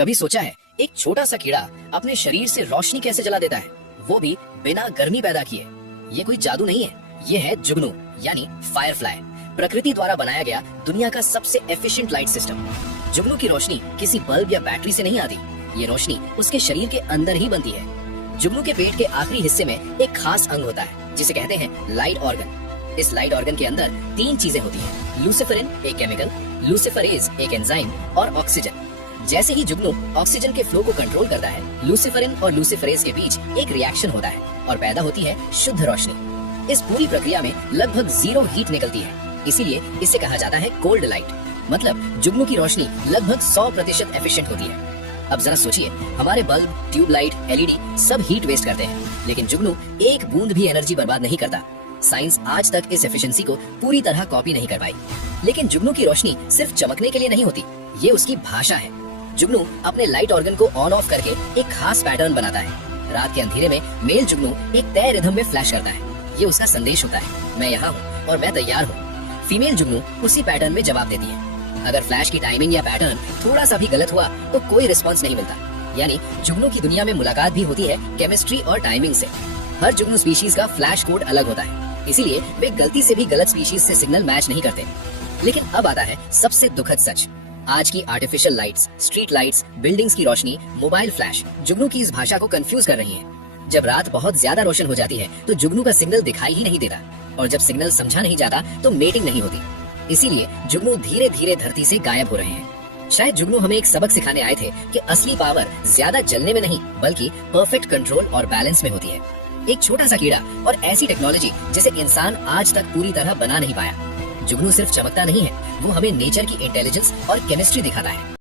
कभी सोचा है एक छोटा सा कीड़ा अपने शरीर से रोशनी कैसे जला देता है, वो भी बिना गर्मी पैदा किए। ये कोई जादू नहीं है, ये है जुगनू यानी फायरफ्लाई, प्रकृति द्वारा बनाया गया दुनिया का सबसे एफिशिएंट लाइट सिस्टम। जुगनू की रोशनी किसी बल्ब या बैटरी से नहीं आती, ये रोशनी उसके शरीर के अंदर ही बनती है। जुगनू के पेट के आखिरी हिस्से में एक खास अंग होता है जिसे कहते हैं लाइट ऑर्गन। इस लाइट ऑर्गन के अंदर 3 चीजें होती हैं, लूसिफरिन एक केमिकल, लूसिफरेज एक एंजाइम और ऑक्सीजन। जैसे ही जुगनू ऑक्सीजन के फ्लो को कंट्रोल करता है, लूसिफरिन और लूसिफरेज के बीच एक रिएक्शन होता है और पैदा होती है शुद्ध रोशनी। इस पूरी प्रक्रिया में लगभग 0 हीट निकलती है, इसीलिए इसे कहा जाता है कोल्ड लाइट। मतलब जुगनू की रोशनी लगभग 100% एफिशिएंट होती है। अब जरा सोचिए, हमारे बल्ब, ट्यूबलाइट, एलईडी सब हीट वेस्ट करते हैं, लेकिन जुगनू एक बूंद भी एनर्जी बर्बाद नहीं करता। साइंस आज तक इस एफिशिएंसी को पूरी तरह कॉपी नहीं कर पाई। लेकिन जुगनू की रोशनी सिर्फ चमकने के लिए नहीं होती, ये उसकी भाषा है। जुगनू अपने लाइट ऑर्गन को ऑन ऑफ करके एक खास पैटर्न बनाता है। रात के अंधेरे में मेल जुगनू एक तय रिदम में फ्लैश करता है, ये उसका संदेश होता है, मैं यहाँ हूँ और मैं तैयार हूँ। फीमेल जुगनू उसी पैटर्न में जवाब देती है। अगर फ्लैश की टाइमिंग या पैटर्न थोड़ा सा भी गलत हुआ तो कोई रिस्पॉन्स नहीं मिलता। यानी जुगनू की दुनिया में मुलाकात भी होती है केमिस्ट्री और टाइमिंग से। हर जुगनू स्पीशीज का फ्लैश कोड अलग होता है, इसीलिए वे गलती से भी गलत स्पीशीज से सिग्नल मैच नहीं करते। लेकिन अब आता है सबसे दुखद सच। आज की artificial lights, street lights, buildings की रोशनी, मोबाइल फ्लैश जुगनू की इस भाषा को कंफ्यूज कर रही है। जब रात बहुत ज्यादा रोशन हो जाती है तो जुगनू का सिग्नल दिखाई ही नहीं देता, और जब सिग्नल समझा नहीं जाता तो मेटिंग नहीं होती। इसीलिए जुगनू धीरे धीरे धरती से गायब हो रहे हैं। शायद जुगनू हमें एक सबक सिखाने आए थे कि असली पावर ज्यादा जलने में नहीं बल्कि परफेक्ट कंट्रोल और बैलेंस में होती है। एक छोटा सा कीड़ा और ऐसी टेक्नोलॉजी जिसे इंसान आज तक पूरी तरह बना नहीं पाया। जुगनू सिर्फ चमकता नहीं है, वो हमें नेचर की इंटेलिजेंस और केमिस्ट्री दिखाता है।